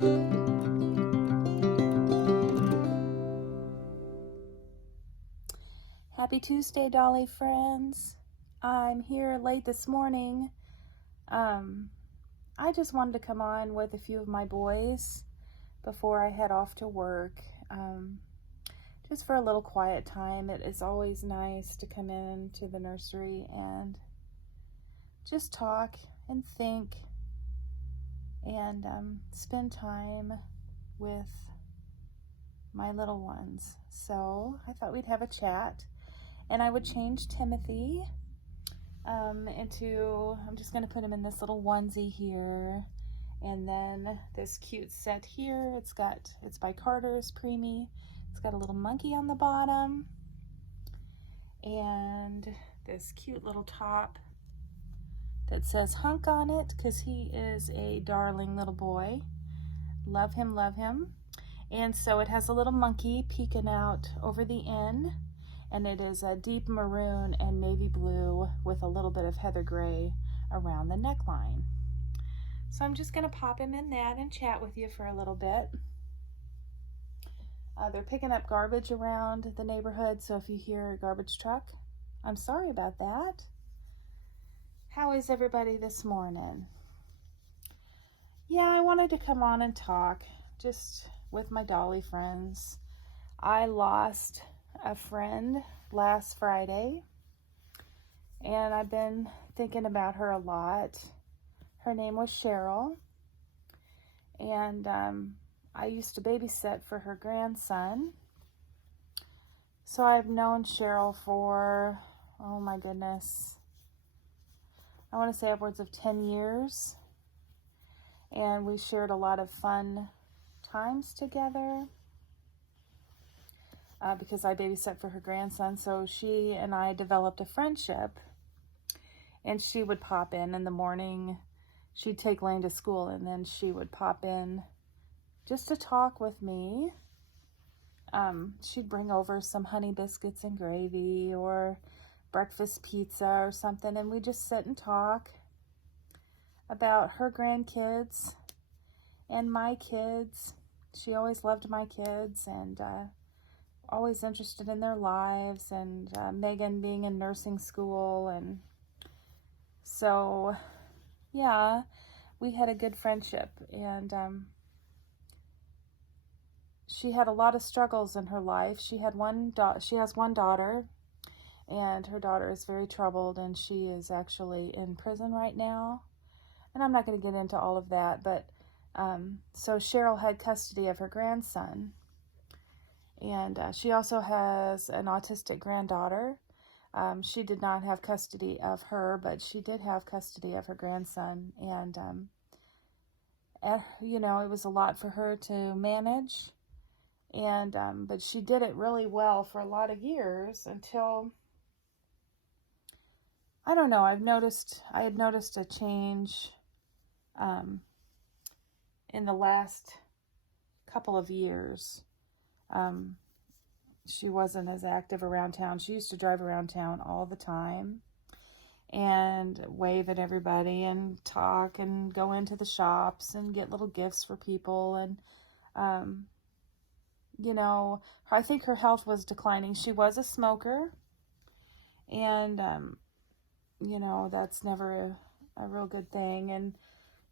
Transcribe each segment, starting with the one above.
Happy Tuesday, Dolly friends. I'm here late this morning. I just wanted to come on with a few of my boys before I head off to work. Just for a little quiet time. It is always nice to come in to the nursery and just talk and think and spend time with my little ones. So I thought we'd have a chat. And I would change Timothy I'm just going to put him in this little onesie here. And then this cute set here, it's by Carter's Preemie. It's got a little monkey on the bottom. And this cute little top that says Hunk on it because he is a darling little boy. Love him, love him. And so it has a little monkey peeking out over the end. And it is a deep maroon and navy blue with a little bit of heather gray around the neckline. So I'm just going to pop him in that and chat with you for a little bit. They're picking up garbage around the neighborhood, so if you hear a garbage truck, I'm sorry about that. How is everybody this morning? Yeah, I wanted to come on and talk just with my Dolly friends. I lost a friend last Friday, and I've been thinking about her a lot. Her name was Cheryl, and I used to babysit for her grandson. So I've known Cheryl for, oh my goodness, I want to say upwards of 10 years, and we shared a lot of fun times together. Because I babysat for her grandson, so she and I developed a friendship, and she would pop in the morning. She'd take Lane to school, and then she would pop in just to talk with me. She'd bring over some honey biscuits and gravy or breakfast pizza or something, and we'd just sit and talk about her grandkids and my kids. She always loved my kids, and always interested in their lives, and Megan being in nursing school, and so yeah, we had a good friendship. And she had a lot of struggles in her life. She has one daughter, and her daughter is very troubled, and she is actually in prison right now, and I'm not going to get into all of that, but so Cheryl had custody of her grandson. And she also has an autistic granddaughter. She did not have custody of her, but she did have custody of her grandson. And, it was a lot for her to manage. And but she did it really well for a lot of years until, I don't know, I had noticed a change in the last couple of years. She wasn't as active around town. She used to drive around town all the time and wave at everybody and talk and go into the shops and get little gifts for people. And, I think her health was declining. She was a smoker, and, that's never a real good thing. And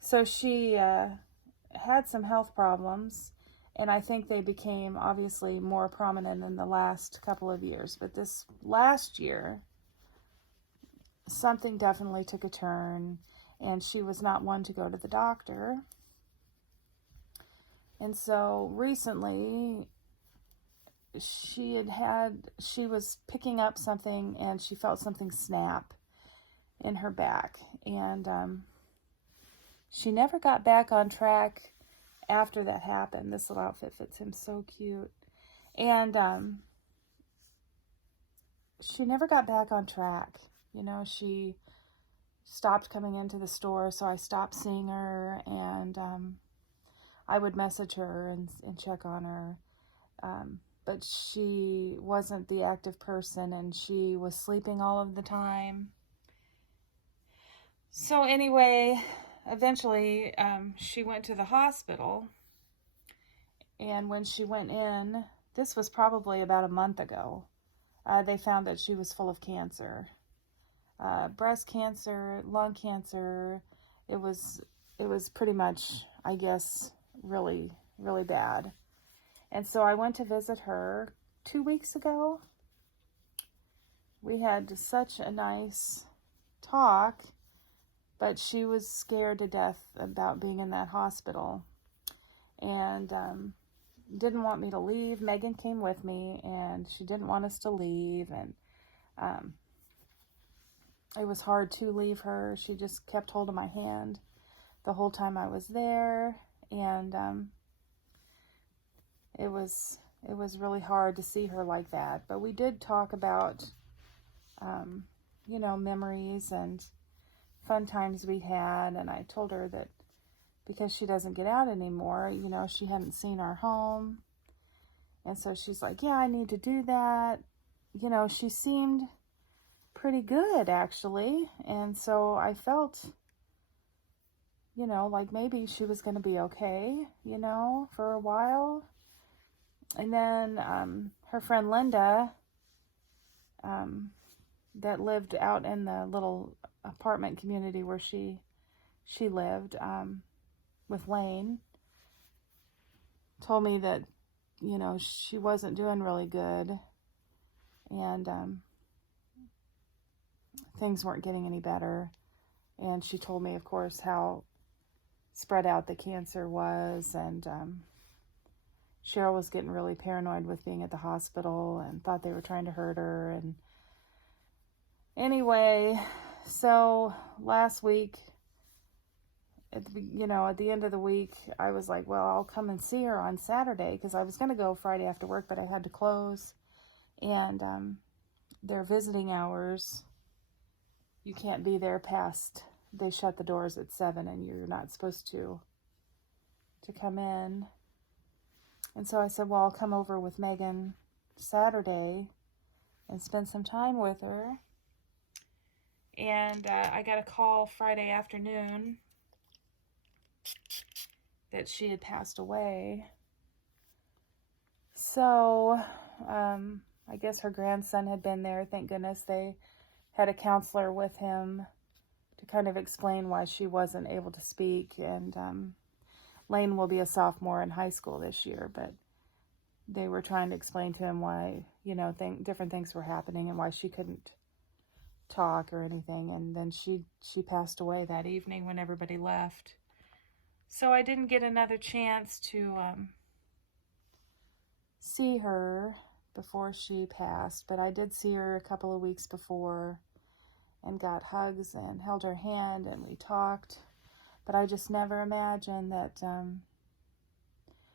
so she had some health problems. And I think they became obviously more prominent in the last couple of years. But this last year, something definitely took a turn, and she was not one to go to the doctor. And so recently, she was picking up something, and she felt something snap in her back. And she never got back on track after that happened. This little outfit fits him so cute. And she never got back on track. She stopped coming into the store, so I stopped seeing her, and I would message her and check on her. But she wasn't the active person, and she was sleeping all of the time. So anyway, eventually she went to the hospital, And when she went in, this was probably about a month ago, they found that she was full of cancer. Breast cancer, lung cancer. It was pretty much, I guess, really, really bad. And so I went to visit her 2 weeks ago. We had such a nice talk, but she was scared to death about being in that hospital and didn't want me to leave. Megan came with me, and she didn't want us to leave, and it was hard to leave her. She just kept hold of my hand the whole time I was there, and it was really hard to see her like that. But we did talk about memories and fun times we had, and I told her that because she doesn't get out anymore, she hadn't seen our home, and so she's like, yeah, I need to do that. She seemed pretty good, actually, and so I felt, like maybe she was going to be okay, for a while. And then her friend Linda, that lived out in the little apartment community where she lived with Lane, told me that, she wasn't doing really good, and things weren't getting any better. And she told me, of course, how spread out the cancer was, and Cheryl was getting really paranoid with being at the hospital and thought they were trying to hurt her. And anyway, so last week, at the end of the week, I was like, well, I'll come and see her on Saturday, because I was going to go Friday after work, but I had to close. And their visiting hours, you can't be there past, they shut the doors at 7, and you're not supposed to come in. And so I said, well, I'll come over with Megan Saturday and spend some time with her. And I got a call Friday afternoon that she had passed away. So I guess her grandson had been there. Thank goodness they had a counselor with him to kind of explain why she wasn't able to speak. And Lane will be a sophomore in high school this year, but they were trying to explain to him why, different things were happening and why she couldn't talk or anything. And then she passed away that evening when everybody left. So I didn't get another chance to see her before she passed, but I did see her a couple of weeks before and got hugs and held her hand, and we talked. But I just never imagined that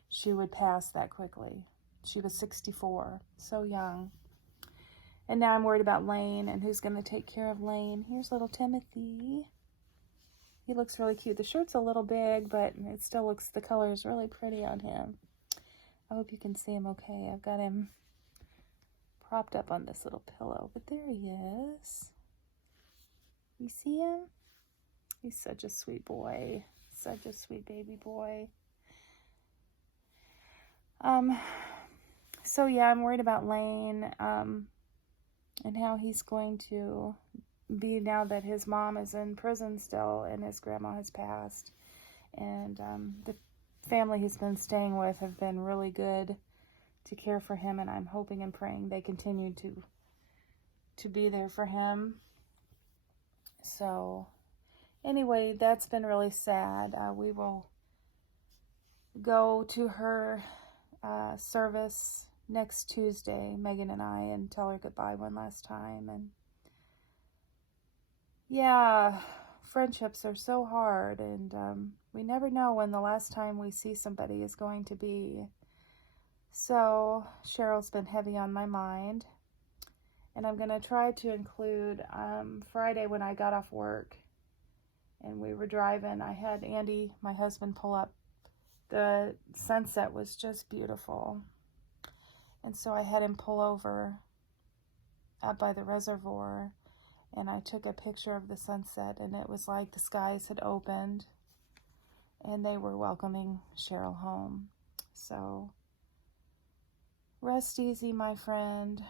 she would pass that quickly. She was 64, so young. And now I'm worried about Lane and who's going to take care of Lane. Here's little Timothy. He looks really cute. The shirt's a little big, but it still looks, the color is really pretty on him. I hope you can see him okay. I've got him propped up on this little pillow, but there he is. You see him? He's such a sweet boy. Such a sweet baby boy. So yeah, I'm worried about Lane, and how he's going to be now that his mom is in prison still and his grandma has passed. And the family he's been staying with have been really good to care for him, and I'm hoping and praying they continue to be there for him. So anyway, that's been really sad. We will go to her service next Tuesday, Megan and I, and tell her goodbye one last time. And yeah, friendships are so hard, and we never know when the last time we see somebody is going to be. So Cheryl's been heavy on my mind, and I'm going to try to include Friday when I got off work and we were driving. I had Andy, my husband, pull up. The sunset was just beautiful, and so I had him pull over out by the reservoir, and I took a picture of the sunset, and it was like the skies had opened and they were welcoming Cheryl home. So rest easy, my friend.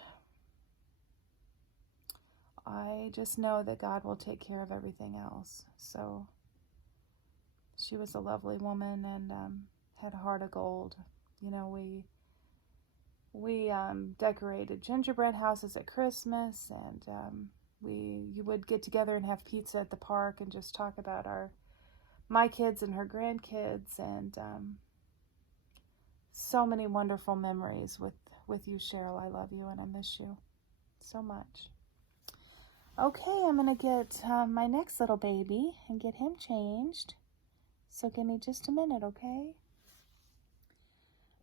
I just know that God will take care of everything else. So she was a lovely woman and had a heart of gold. You know, we decorated gingerbread houses at Christmas, and you would get together and have pizza at the park and just talk about my kids and her grandkids, and so many wonderful memories with you, Cheryl. I love you and I miss you so much. Okay, I'm going to get my next little baby and get him changed. So give me just a minute, okay?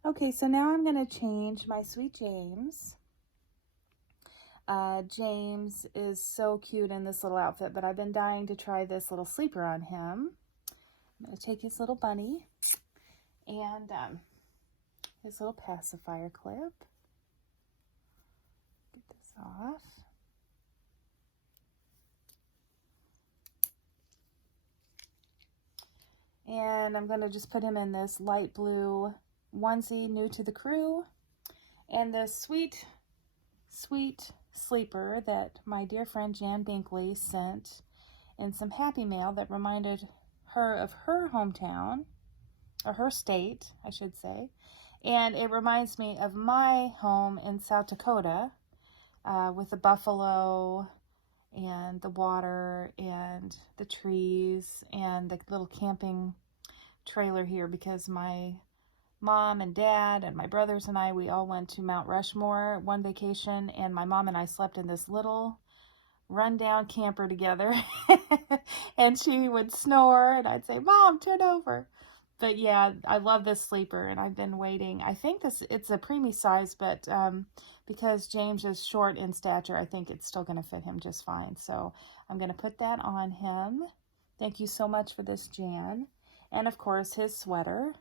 Okay, so now I'm going to change my sweet James. James is so cute in this little outfit, but I've been dying to try this little sleeper on him. I'm going to take his little bunny and his little pacifier clip. Get this off. And I'm going to just put him in this light blue onesie, new to the crew, and the sweet, sweet sleeper that my dear friend Jan Binkley sent in some Happy Mail that reminded her of her hometown, or her state, I should say. And it reminds me of my home in South Dakota with the buffalo and the water and the trees and the little camping trailer here, because my mom and dad and my brothers and I, we all went to Mount Rushmore one vacation, and my mom and I slept in this little rundown camper together and she would snore and I'd say, Mom, turn over. But yeah, I love this sleeper, and I've been waiting. I think it's a preemie size, but because James is short in stature, I think it's still going to fit him just fine. So I'm going to put that on him. Thank you so much for this, Jan. And of course, his sweater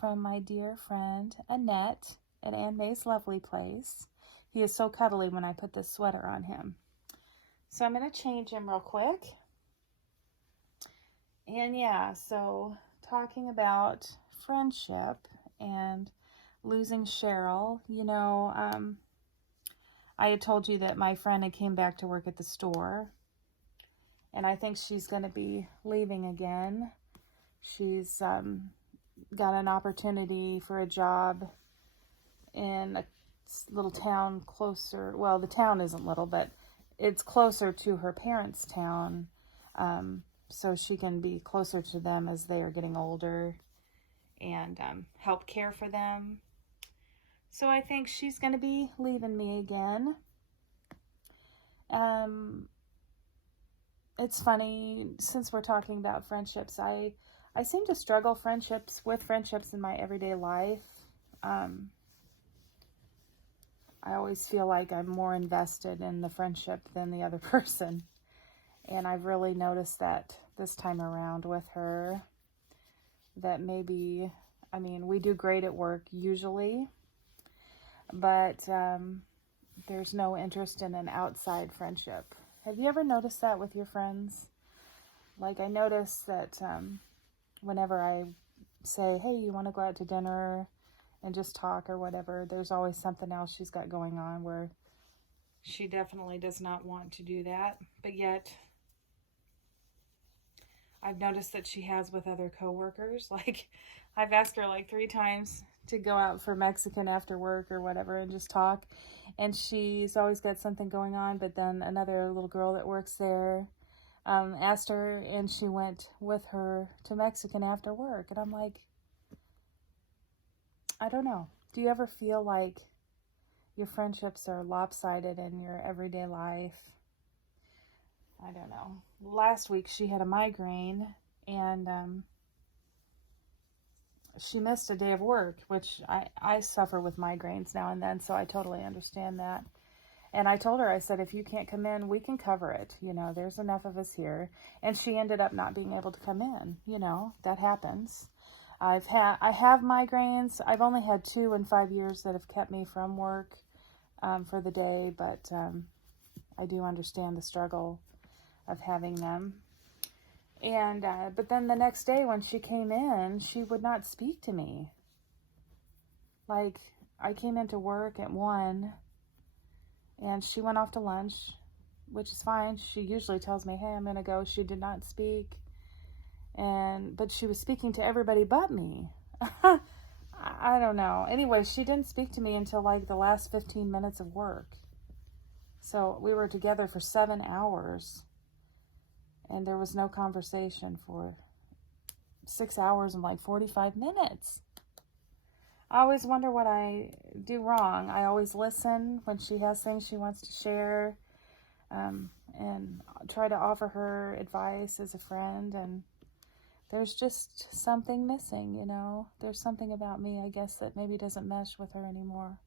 from my dear friend Annette at Aunt May's Lovely Place. He is so cuddly when I put this sweater on him. So I'm going to change him real quick. And yeah, so talking about friendship and losing Cheryl, you know, I had told you that my friend had came back to work at the store, and I think she's going to be leaving again. She's got an opportunity for a job in a little town closer. Well, the town isn't little, but it's closer to her parents' town, so she can be closer to them as they are getting older and help care for them. So I think she's going to be leaving me again. It's funny, since we're talking about friendships, I seem to struggle with friendships in my everyday life. I always feel like I'm more invested in the friendship than the other person. And I've really noticed that this time around with her, that maybe, I mean, we do great at work usually, but there's no interest in an outside friendship. Have you ever noticed that with your friends? Like, I notice that whenever I say, hey, you want to go out to dinner and just talk or whatever, there's always something else she's got going on where she definitely does not want to do that. But yet, I've noticed that she has with other coworkers. Like, I've asked her like 3 times to go out for Mexican after work or whatever and just talk. And she's always got something going on. But then another little girl that works there asked her, and she went with her to Mexican after work. And I'm like, I don't know. Do you ever feel like your friendships are lopsided in your everyday life? I don't know. Last week she had a migraine, and she missed a day of work, which I suffer with migraines now and then, so I totally understand that. And I told her, I said, if you can't come in, we can cover it. You know, there's enough of us here. And she ended up not being able to come in. You know, that happens. I have migraines. I've only had 2 in 5 years that have kept me from work for the day, but I do understand the struggle of having them. And but then the next day when she came in, she would not speak to me. Like, I came into work at 1, and she went off to lunch, which is fine. She usually tells me, hey, I'm going to go. She did not speak. But she was speaking to everybody but me. I don't know. Anyway, she didn't speak to me until like the last 15 minutes of work. So we were together for 7 hours, and there was no conversation for 6 hours and like 45 minutes. I always wonder what I do wrong. I always listen when she has things she wants to share, and try to offer her advice as a friend, and there's just something missing, you know. There's something about me, I guess, that maybe doesn't mesh with her anymore.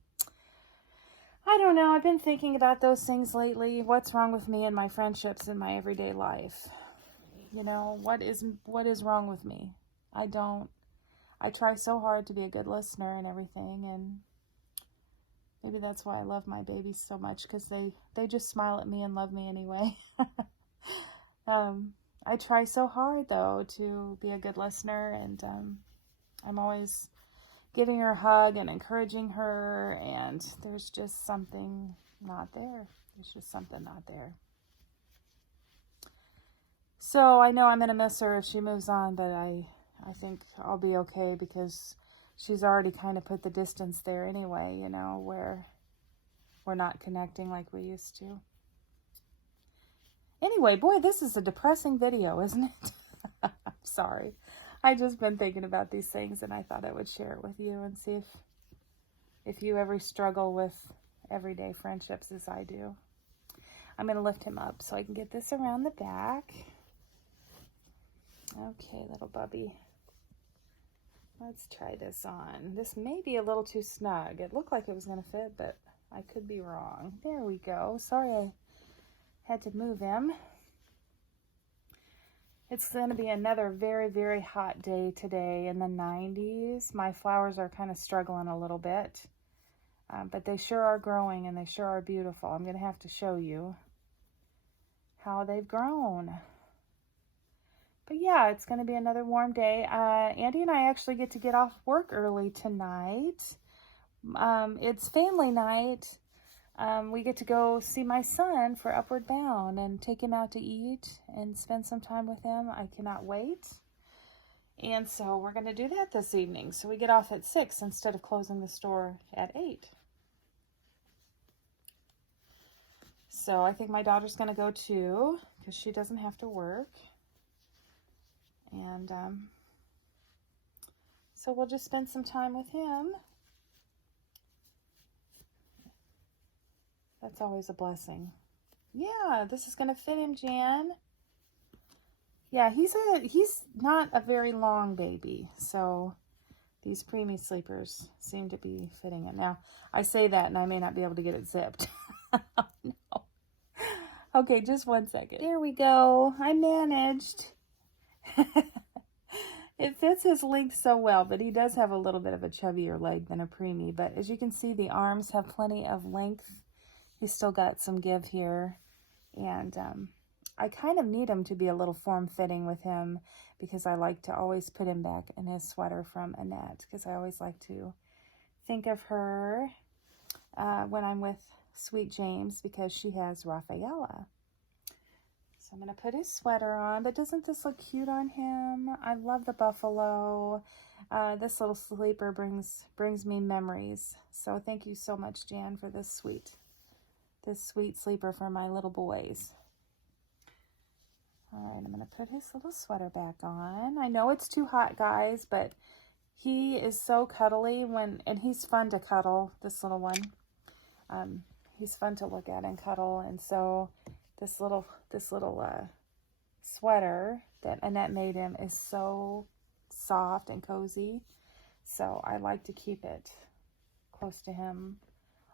I don't know. I've been thinking about those things lately. What's wrong with me and my friendships in my everyday life? You know, what is wrong with me? I try so hard to be a good listener and everything, and maybe that's why I love my babies so much, because they just smile at me and love me anyway. I try so hard, though, to be a good listener, and I'm always giving her a hug and encouraging her, and there's just something not there. There's just something not there. So I know I'm going to miss her if she moves on, but I think I'll be okay, because she's already kind of put the distance there anyway, you know, where we're not connecting like we used to. Anyway, boy, this is a depressing video, isn't it? I'm sorry. I just been thinking about these things, and I thought I would share it with you and see if you ever struggle with everyday friendships as I do. I'm going to lift him up so I can get this around the back. Okay, little bubby. Let's try this on. This may be a little too snug. It looked like it was going to fit, but I could be wrong. There we go. Sorry I had to move him. It's going to be another very, very hot day today in the 90s. My flowers are kind of struggling a little bit, but they sure are growing, and they sure are beautiful. I'm going to have to show you how they've grown. But yeah, it's going to be another warm day. Andy and I actually get off work early tonight. It's family night. We get to go see my son for Upward Bound and take him out to eat and spend some time with him. I cannot wait. And so we're going to do that this evening. So we get off at 6 instead of closing the store at 8. So I think my daughter's going to go too, because she doesn't have to work. And so we'll just spend some time with him. That's always a blessing. Yeah, this is going to fit him, Jan. Yeah, he's not a very long baby, so these preemie sleepers seem to be fitting him. Now, I say that, and I may not be able to get it zipped. No. Okay, just 1 second. There we go. I managed. It fits his length so well, but he does have a little bit of a chubbier leg than a preemie. But as you can see, the arms have plenty of length. He's still got some give here. And I kind of need him to be a little form-fitting with him, because I like to always put him back in his sweater from Annette, because I always like to think of her when I'm with Sweet James, because she has Rafaela. So I'm going to put his sweater on, but doesn't this look cute on him? I love the buffalo. This little sleeper brings me memories. So thank you so much, Jan, for this sweet sleeper for my little boys. All right, I'm going to put his little sweater back on. I know it's too hot, guys, but he is so cuddly and he's fun to cuddle, this little one. He's fun to look at and cuddle, and so this little sweater that Annette made him is so soft and cozy. So I like to keep it close to him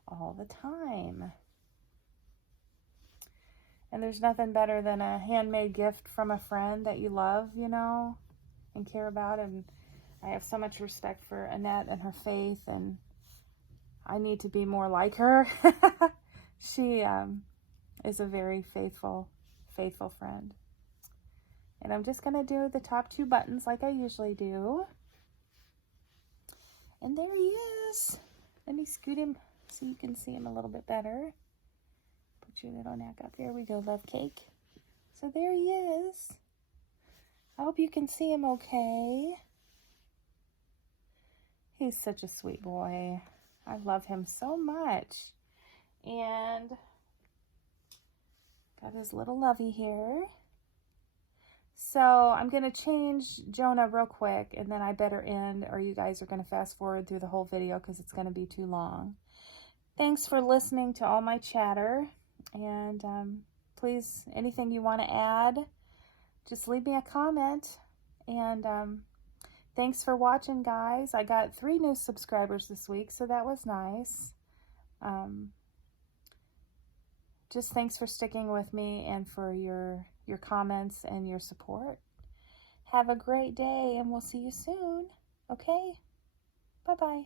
all the time. And there's nothing better than a handmade gift from a friend that you love, you know, and care about. And I have so much respect for Annette and her faith, and I need to be more like her. She is a very faithful friend. And I'm just going to do the top 2 buttons like I usually do. And there he is. Let me scoot him so you can see him a little bit better. Put your little neck up. There we go, love cake. So there he is. I hope you can see him okay. He's such a sweet boy. I love him so much. And got his little lovey here. So I'm going to change Jonah real quick, and then I better end, or you guys are going to fast forward through the whole video because it's going to be too long. Thanks for listening to all my chatter. And please, anything you want to add, just leave me a comment. And thanks for watching, guys. I got 3 new subscribers this week, so that was nice. Just thanks for sticking with me and for your comments and your support. Have a great day, and we'll see you soon. Okay? Bye-bye.